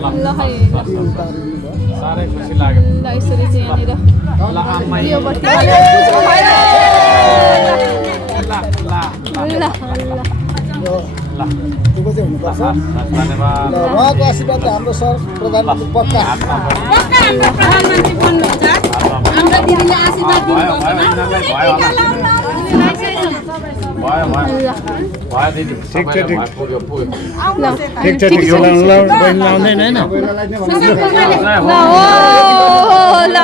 ल है साह्रै खुसी लाग्यो ल यसरी चाहिँ यहाँनिर ल आम्मै यो बत्ती ल ल ल त्यो चाहिँ हुनुपर्छ धन्यवाद उहाँको आशीर्वाद हाम्रो सर प्रधानमन्त्री पक्का पक्का हाम्रो प्रधानमन्त्री बन्नुहुन्छ हाम्रो दिदीले आशीर्वाद भयो दिदी ठिक छ, ठिक। पुग्यो ल ठिक छ ठिक छ बहिनी लाउँदैन होइन ल ओ ल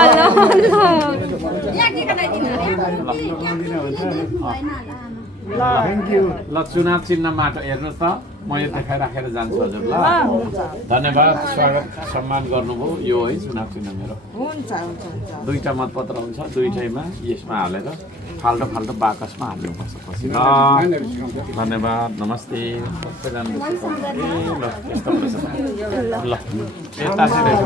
ल थ्याङ्क यू ल चुनाव चिन्ह माटो हेर्नुहोस् त म यो देखाइराखेर जान्छु हजुर ल धन्यवाद स्वागत सम्मान गर्नुभयो यो है चुनाव चिन्ह मेरो हुन्छ हुन्छ हुन्छ दुईटा मतपत्र हुन्छ दुईटैमा यसमा हालेर फाल्टो फाल्टो बाकसमा हाल्नुपर्छ पछि ल धन्यवाद नमस्ते सबैजना ल यस्तो रहेछ ल यता चाहिँ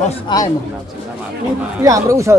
हस् आएन यो हाम्रो उ छ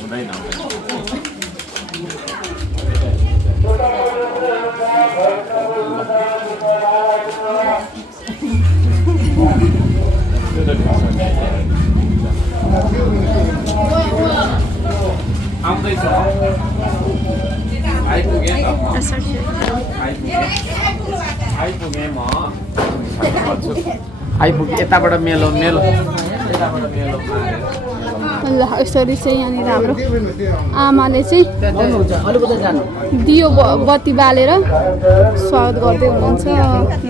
हुँदैन आउँदैछ आइपुगेँ म आइपुगेँ यताबाट मेलो यताबाट मेलो ल यसरी चाहिँ यहाँनिर हाम्रो आमाले चाहिँ दियो बत्ती बालेर स्वागत गर्दै हुनुहुन्छ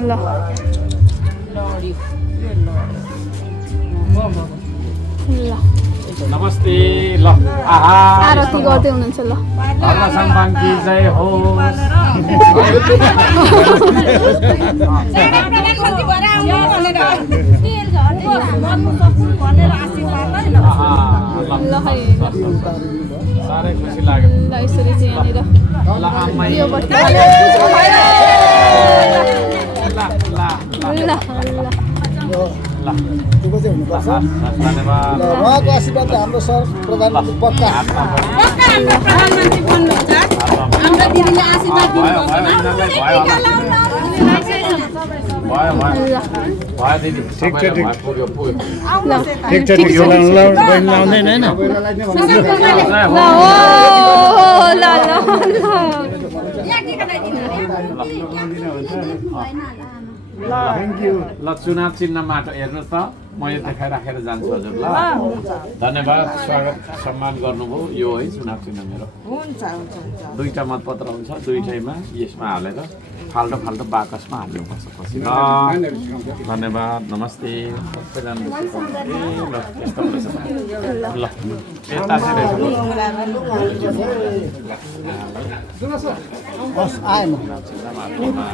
ल ल नमस्ते ल आहा आरती गर्दै हुनुहुन्छ ल धर्म सम्पन्नकी जय होस् प्रधानमन्त्री भएर आउनु भनेर भन्नु सक्नु भनेर आशीर्वाद है ल ल है साह्रै खुसी लाग्यो ल यसरी चाहिँ यहाँनिर ल आम्मै यो बत्ती ल ल त्यो चाहिँ हुनुपर्छ धन्यवाद उहाँको आशीर्वाद हाम्रो सर प्रधानमन्त्री पक्का पक्का हाम्रो प्रधानमन्त्री बन्नुहुन्छ हाम्रो दिदीले आशीर्वाद भयो दिदी ठिक छ, ठिक। पुग्यो ल ठिक छ ठिक छ बहिनी लाउँदैन होइन ल ओ ल थ्याङ्क यू ल चुनाव चिन्ह माटो हेर्नुहोस् त म यो देखाइराखेर जान्छु हजुर ल धन्यवाद स्वागत सम्मान गर्नुभयो यो है चुनाव चिन्ह मेरो हुन्छ हुन्छ हुन्छ दुईटा मतपत्र हुन्छ दुईटैमा यसमा हालेर फाल्टो फाल्टो बाकसमा हाल्नुपर्छ पछि ल धन्यवाद नमस्ते सबैजना ल यस्तो रहेछ ल यता चाहिँ हस् आएन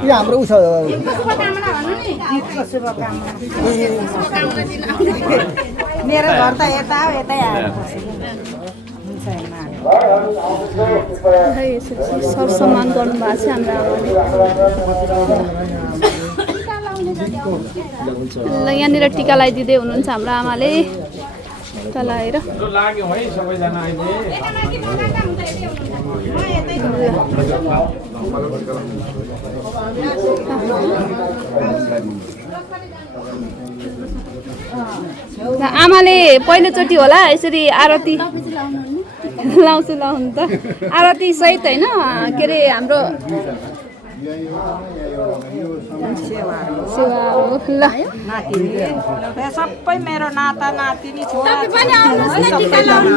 यो हाम्रो उ छ मेरो घर त यता हो यतै आएर सर सम्मान गर्नुभएको छ हाम्रो आमाले ल यहाँनिर टिका लगाइदिँदै हुनुहुन्छ हाम्रो आमाले टिका लगाएर लाग्यो है सबैजना अहिले आमाले पहिलोचोटि होला यसरी आरती लाउँछु लाउनु त आरती सहित होइन के अरे हाम्रो सेवा हो ल नातिनी सबै मेरो नाता नातिनी छोरा पनि आउनुहोस् न टिका लाउनु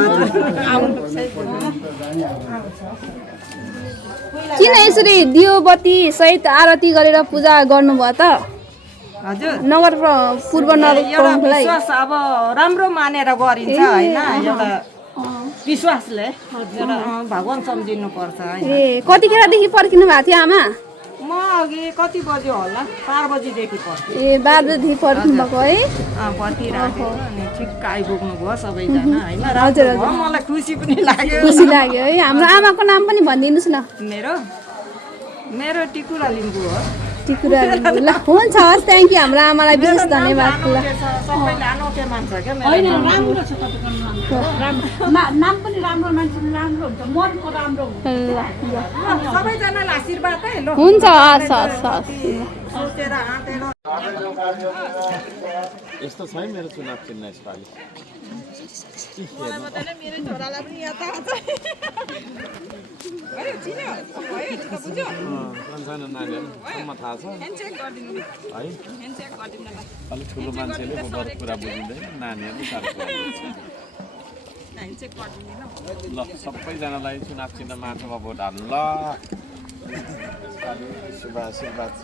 किन यसरी दियो बत्ती सहित आरती गरेर पूजा गर्नुभयो त हजुर नगर पूर्व नगर एउटा प्रमुखलाई विश्वास अब राम्रो मानेर गरिन्छ होइन एउटा विश्वासले एउटा भगवान सम्झिनु पर्छ होइन ए कतिखेरदेखि पर्खिनु भएको थियो आमा म अघि कति बज्यो होला 4 बजीदेखि पर्खेँ ए 12 बजीदेखि पर्खिनु भएको है पर्खिराखेको अनि ठिक आइपुग्नु भयो सबैजना होइन हजुर, राम्रो भयो मलाई खुसी पनि लाग्यो खुसी लाग्यो है हाम्रो आमाको नाम पनि भनिदिनुहोस् न मेरो टिकुरा लिम्बू हो टिकुरा लिम्बू। ल हुन्छ हस् थ्याङ्क यू हाम्रो आमालाई विशेष धन्यवाद ल सबैले अनौठो मान्छ क्या होइन राम्रो छ तपाईँको नाम पनि राम्रो मान्छे राम्रो हुन्छ मनको राम्रो हुन्छ सबैजनालाई आशीर्वाद है ल हुन्छ हस् हस् हस् सोचेर आँटेर यस्तो छ है मेरो चुनाव चिन्ह यसपालि मेरो छोरालाई पनि याद आउँछ सानो नानीहरूसम्म थाहा छ है अलिक ठुलो मान्छेले बरु कुरा बुझिँदैन नानीहरूले साह्रो कुरा ल सबैजनालाई चुनाव चिन्ह माटोमा भोट हाल्नु ल शुभ आशीर्वाद छ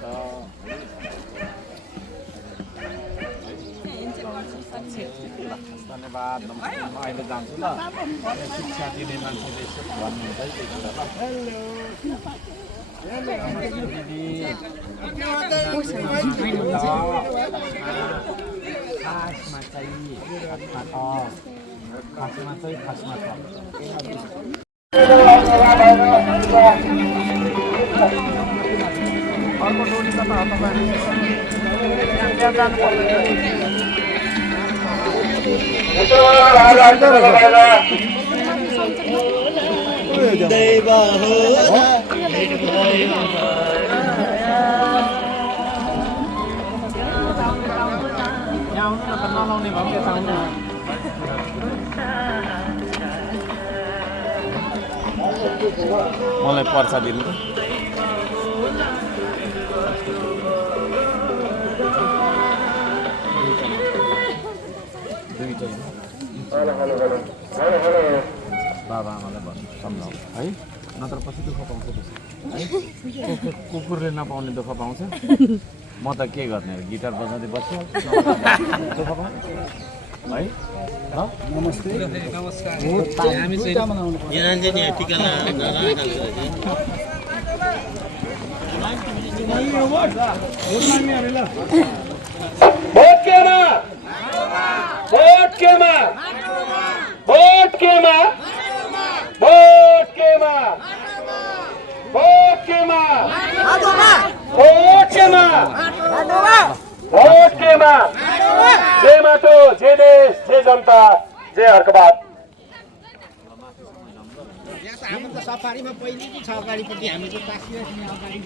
धन्यवाद नमस्ते म अहिले जान्छु ल शिक्षा दिने मान्छेले यसो भन्नुहुन्छ है त्यही कुरा खासमा नलाउने भयो के थाहा मलाई पर्चा दिनु बाबा आमालाई भन्नु सम्झाउ है नत्र पछि दुःख पाउँछ है कुकुरले नपाउने दुःख पाउँछ म त के गर्ने गिटार बजाउँदै बस्छु दुःख पाउँछ है नमस्ते जय माटो जय देश जय जनता जय हर्कबाद हामी त सफारीमा पहिलेदेखि छ अगाडिपट्टि हामी त तासिरहेको अगाडि नै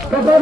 Thank you.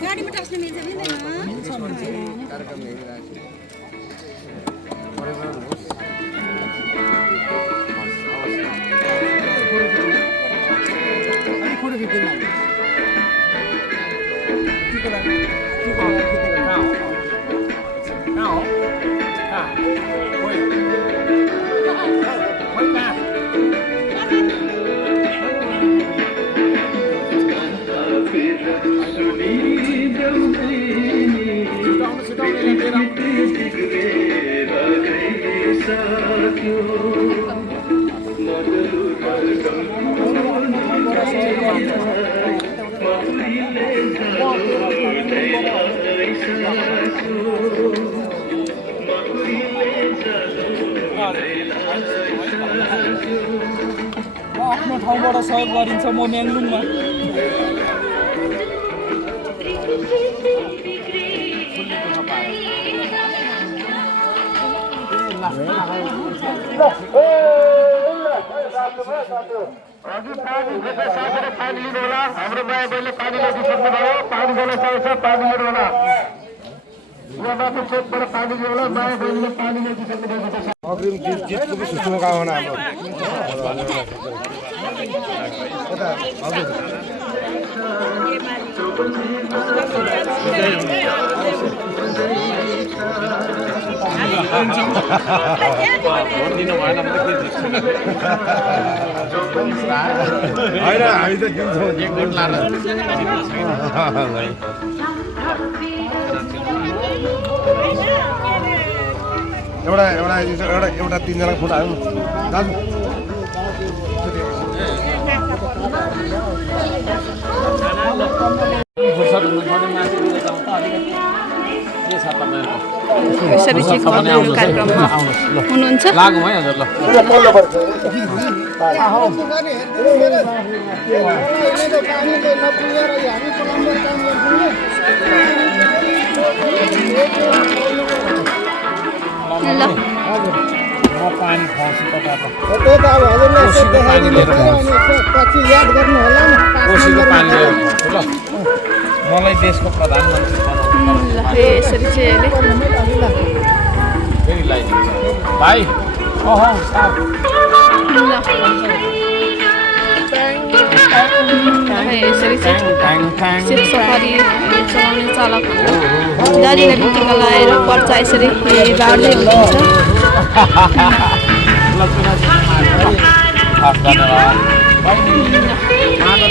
गाडीमा टास्न मिल्छ आफ्नो ठाउँबाट सहयोग गरिन्छ म म्याङलुङमा हाम्रो माया बहिनीले पानी ल्याइदिसक्नुभयो पानी गर्न चाहन्छ पानी लिनु होला यहाँ माथि चोकबाट पानी लिनु होला माया बहिनीले पानी ल्याइदिसक्नुभएको अग्रिम जितको पनि शुभकामना होइन हामी त दिन्छौँ एक मिनट लाएर एउटा तीनजनाको फोटो आयो दाजु यसरी चाहिँ खबरहरू कार्यक्रममा हुनुहुन्छ लागौँ है हजुर ल पानी खर्छु तपाईँको त्यो त अब हजुरले यसो देखाइदिनु पर्यो अनि पछि याद गर्नु होला नि कोसीको पानी ल्याएर ल मलाई देशको प्रधानमन्त्री बनाउनु ल यसरी चाहिँ फेरि लगाइदिन्छ भाइ ओहो साहब यसरी चाहिँ सेट सफारी चलाउने चालक दाजुले टिका लगाएर पर्चा यसरी बाँड्दै हुनुहुन्छ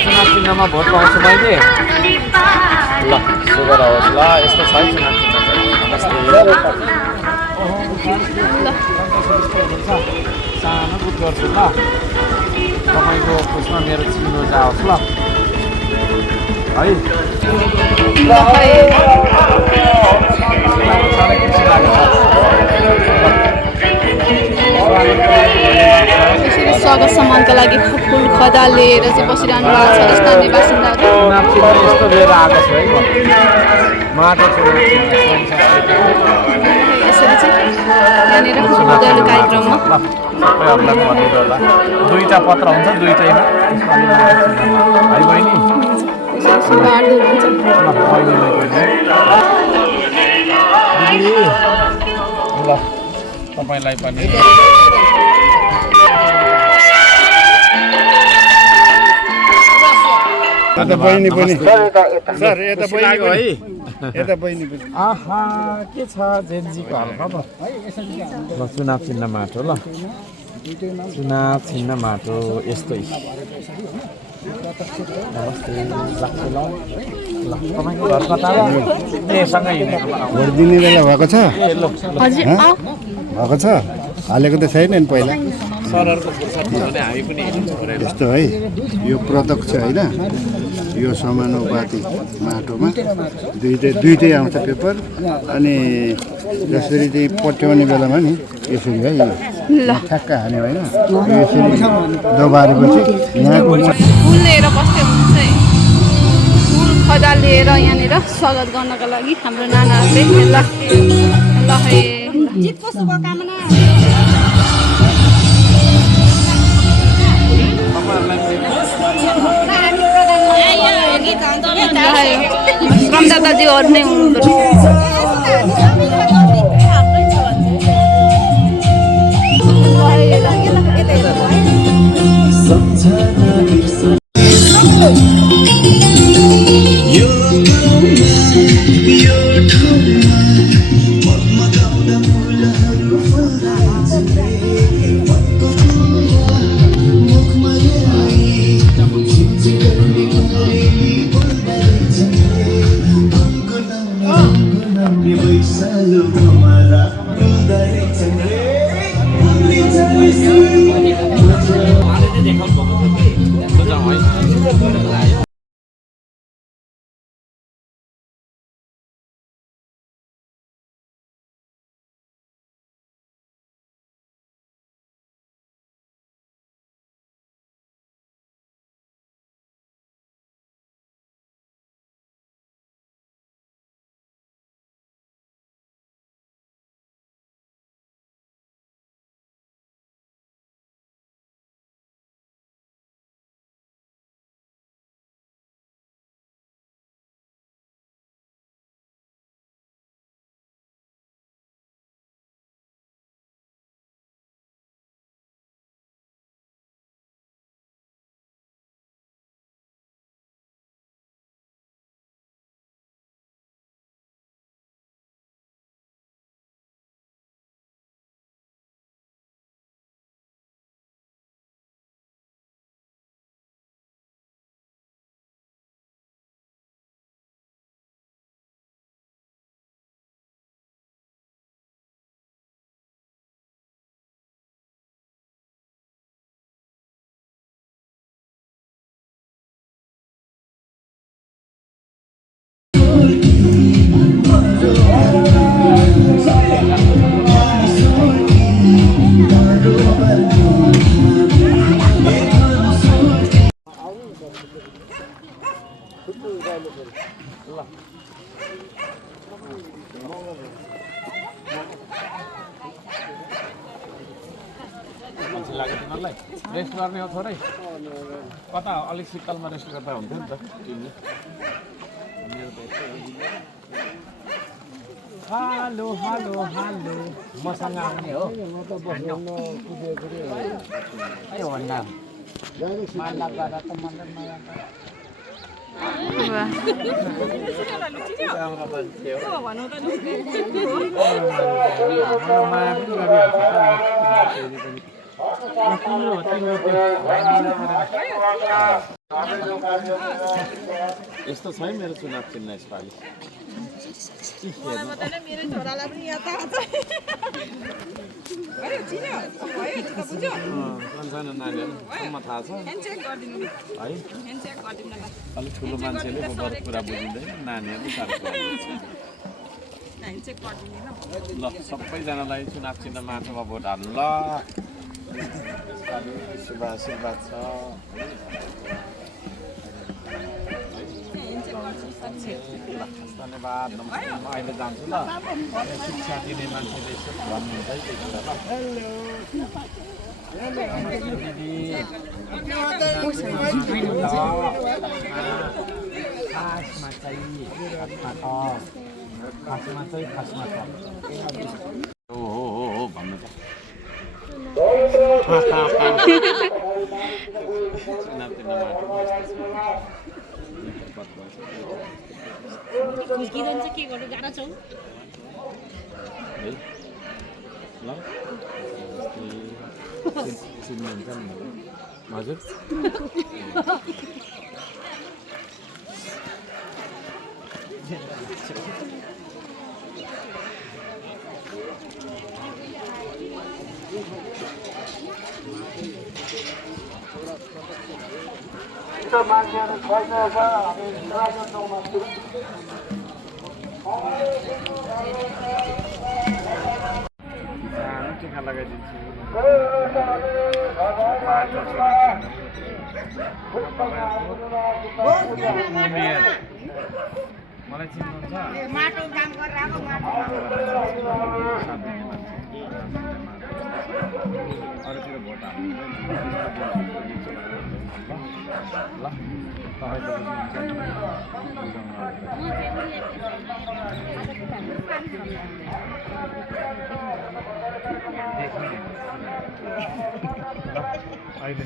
चुनाव चिन्हमा भोट पाउँछु मैले ल सुगर होस् ल यस्तो छ है चुनाव चिन्ह सानो बुक गर्छु ल तपाईँको उसमा मेरो चिनो जाओस् ल है यसरी स्वागत सम्मानका लागि फुल खदा लिएर चाहिँ बसिरहनु भएको छ स्थानीय बासिन्दाहरू यस्तो लिएर आएको छु है माटो यसरी चाहिँ यहाँनिर उज्यालो कार्यक्रममा सबै अरूलाई भनिदिनु होला दुईवटा पत्र हुन्छ दुईटैमा है बहिनी यसरी बाँड्दै हुनुहुन्छ ल तपाईँलाई पनि यता बहिनी पनि सर यता बहिनी है यता बहिनी पनि आहा के छ जेन्जीको हल्का ल चुनाव चिन्ह माटो ल चुनाव चिन्ह माटो यस्तै नमस्ते लाग्छ ल ल तपाईँको घर कता ए सँगै हिँडेको भोट दिने बेला भएको छ ए ल भएको छ हालेको त छैन नि पहिला सरहरूको फुर्सद भयो भने हामी पनि हिँड्छौँ यस्तो है यो प्रत्यक्ष होइन यो समानुपाती माटोमा दुईटै आउँछ पेपर अनि जसरी चाहिँ पट्याउने बेलामा नि यसरी है ठ्याक्क हान्यो होइन यसरी दबारेपछि यहाँको फुल लिएर बस्दै हुनुहुन्छ है फुल खजाल लिएर यहाँनिर स्वागत गर्नका लागि हाम्रो नानाहरूले ल ल है जितको शुभकामना श्रमदाताजीहरू नै हुनुहुँदो रेस्ट गर्ने हो थोरै कता अलिक शीतलमा रेस्ट गर्दा हुन्थ्यो नि त टिमले मेरो त हेलो हेलो हेलो मसँग आउने हो यस्तो छ है मेरो चुनाव चिन्ह यसपालि मेरो छोरालाई पनि याद आउँछ सानो नानीहरूसम्म थाहा छ है अलिक ठुलो मान्छेले कुरा बुझिँदैन नानीहरू ल सबैजनालाई चुनाव चिन्ह माटोमा भोट हाल्नु ल शुभ आशीर्वाद छ धन्यवाद म अहिले जान्छु ल शिक्षा दिने मान्छेले यसो भन्नुहुन्छ है त्यही कुरा हो भन्नु त के गर्नु गाह्रो छौ हजुर त्यो मान्छेहरू खोज्नेछ हामी राजनौमा छौँ टिका लगाइदिन्छु मलाई चिन्नुहुन्छ माटो काम गरेर आएको अरूतिर भोट हाल्नु ल अहिले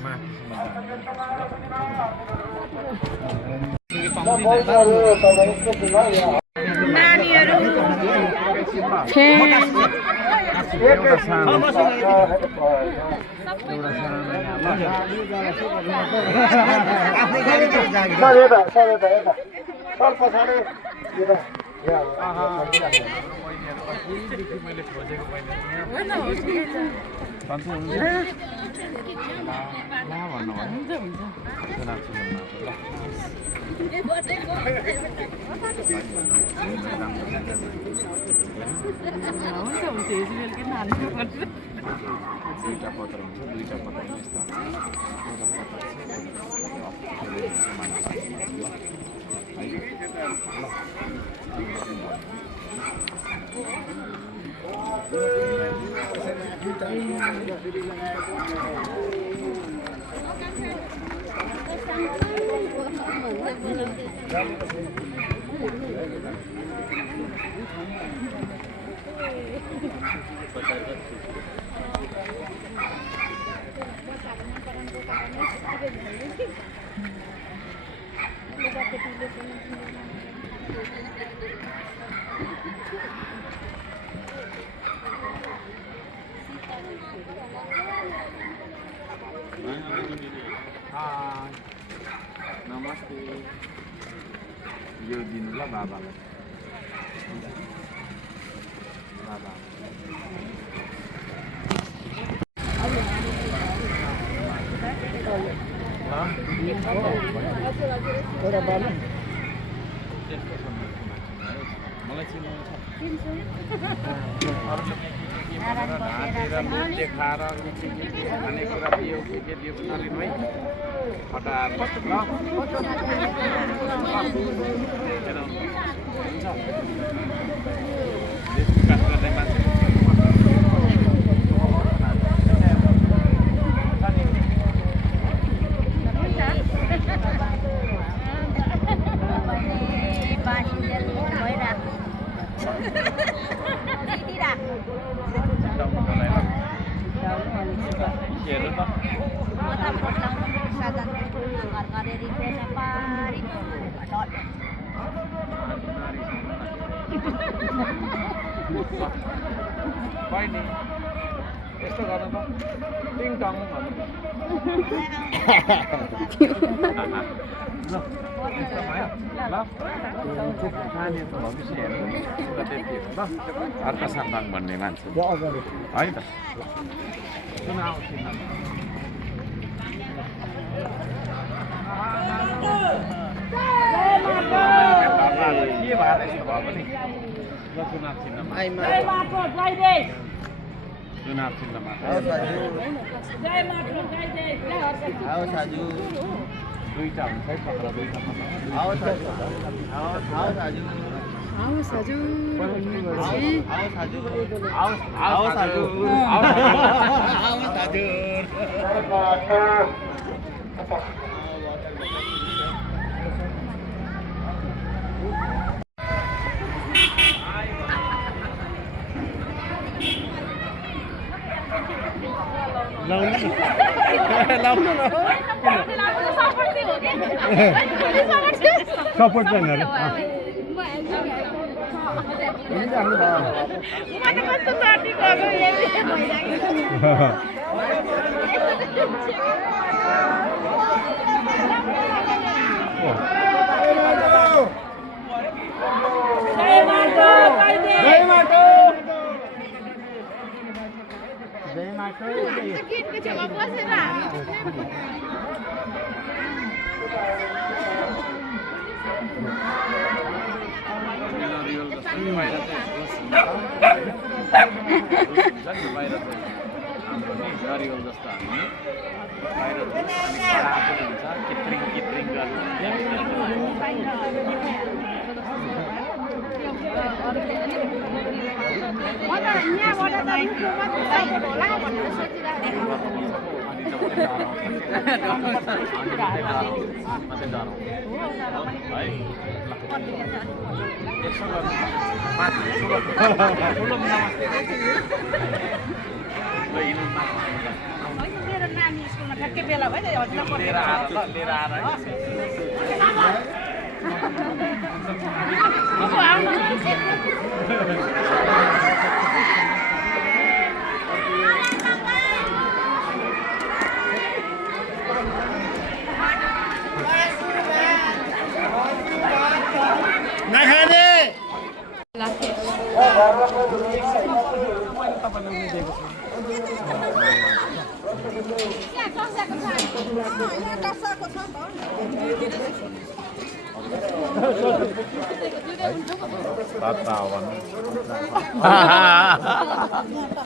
मैले खोजेको दुईटा पत्र हुन्छ दुईटा पत्र यस्ता नमस्ते यो दिनु ल बाबालाई बाबा मलाई चिन्नुहुन्छ देखाएर खानेकुरा दियो के दियो नलिनु है हटाएर विकास गर्ने मान्छे बहिनी यस्तो गर्नु त टिङ टङ भन्नु ल यस्तो भयो ल नानीहरूको भविष्य हेर्नु त्यति ल अर्का साम्बाङ भन्ने मान्छे है त चुनाव चिन्ह के भएर यस्तो भयो भने चुनाव चिन्हमा चुनाव चिन्हमा दुईटा हुन्छ है पत्र दुईटा सपोर्ट छैन जय माता गरिवल जस्तो हामी बाहिर कडा पनि हुन्छ कित्रिङ कित्रिङ मेरो नानी स्कुलमा ठ्याक्कै बेला भयो नि हजुरलाई लिएर आएर नखाने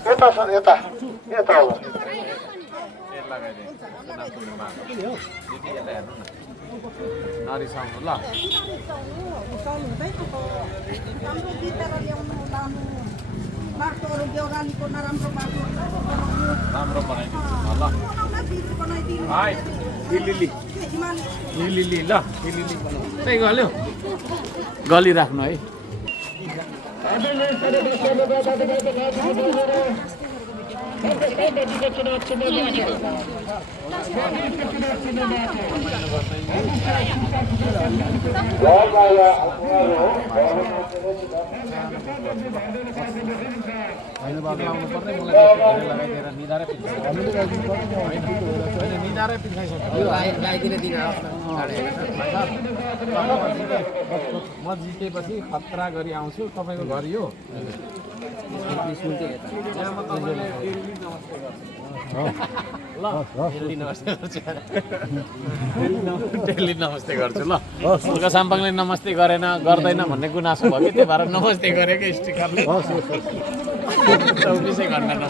यता सर यता यता हो नरिसाउनु ल राम्रो बनाइदिन्छु ल त्यही गल्यो गलिराख्नु है म जितेपछि खतरा गरी आउँछु तपाईँको घर यो डेली नमस्ते गर्छु ल उल्का साम्पाङले नमस्ते गरेन गर्दैन भन्ने गुनासो भयो कि त्यही भएर नमस्ते गरेको स्टिकरले 24 घण्टा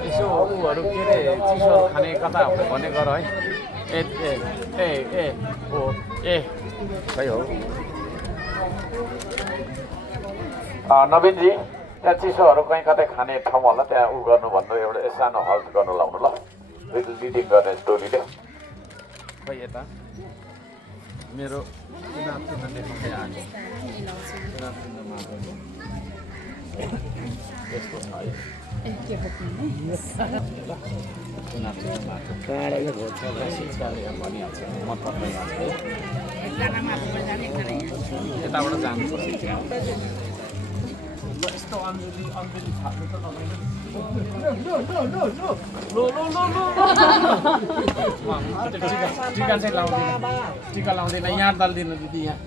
यसो ऊहरू के अरे चिसो खाने कता भन्ने गर है ए ए ए ए ओ ए खै हो नवीनजी त्यहाँ चिसोहरू कहीँ कतै खाने ठाउँ होला त्यहाँ ऊ गर्नु भन्नु एउटा सानो हल्ट गर्नु लाउनु ल लिडिङ गर्ने टोलीले खै यता मेरो यस्तो छ है यताबाट जानुपर्छ यस्तो अञ्जुली छाप्नु त टिका चाहिँ लाउँदैन टिका लाउँदैन यहाँ दल्दिनु दिदी यहाँ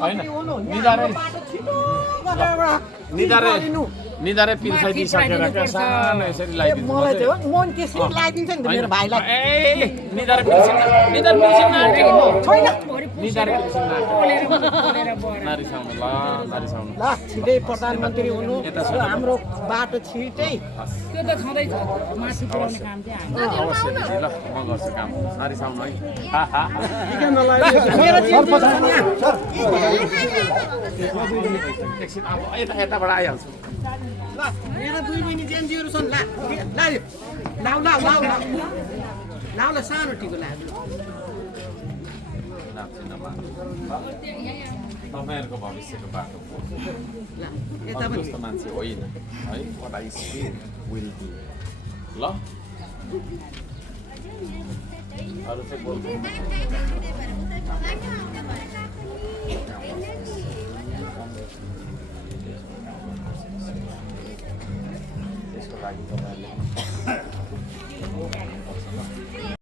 होइन निधारे पिल्साइदिइसकेर क्या सानो यसरी लगाइदिनु मलाई चाहिँ मन त्यसरी लगाइदिन्छ नि त मेरो भाइलाई ए निधारे पिल्सिन नरिसाउनु ल नरिसाउनु ल छिटै प्रधानमन्त्री हुनु हाम्रो बाटो छिटै त्यो त छँदैछ मासु पुऱ्याउने काम चाहिँ हाम्रो अवश्य दिदी ल म गर्छु काम नरिसाउनु है एकछिन अब यताबाट आइहाल्छु ल मेरो दुई बहिनी जेन्जीहरू छन् लाउ सानो टिको लाग्यो तपाईँहरूको भविष्यको बाटो जस्तो मान्छे होइन है what I say will be ल अरू चाहिँ बोल्नु त्यसको लागि तपाईँ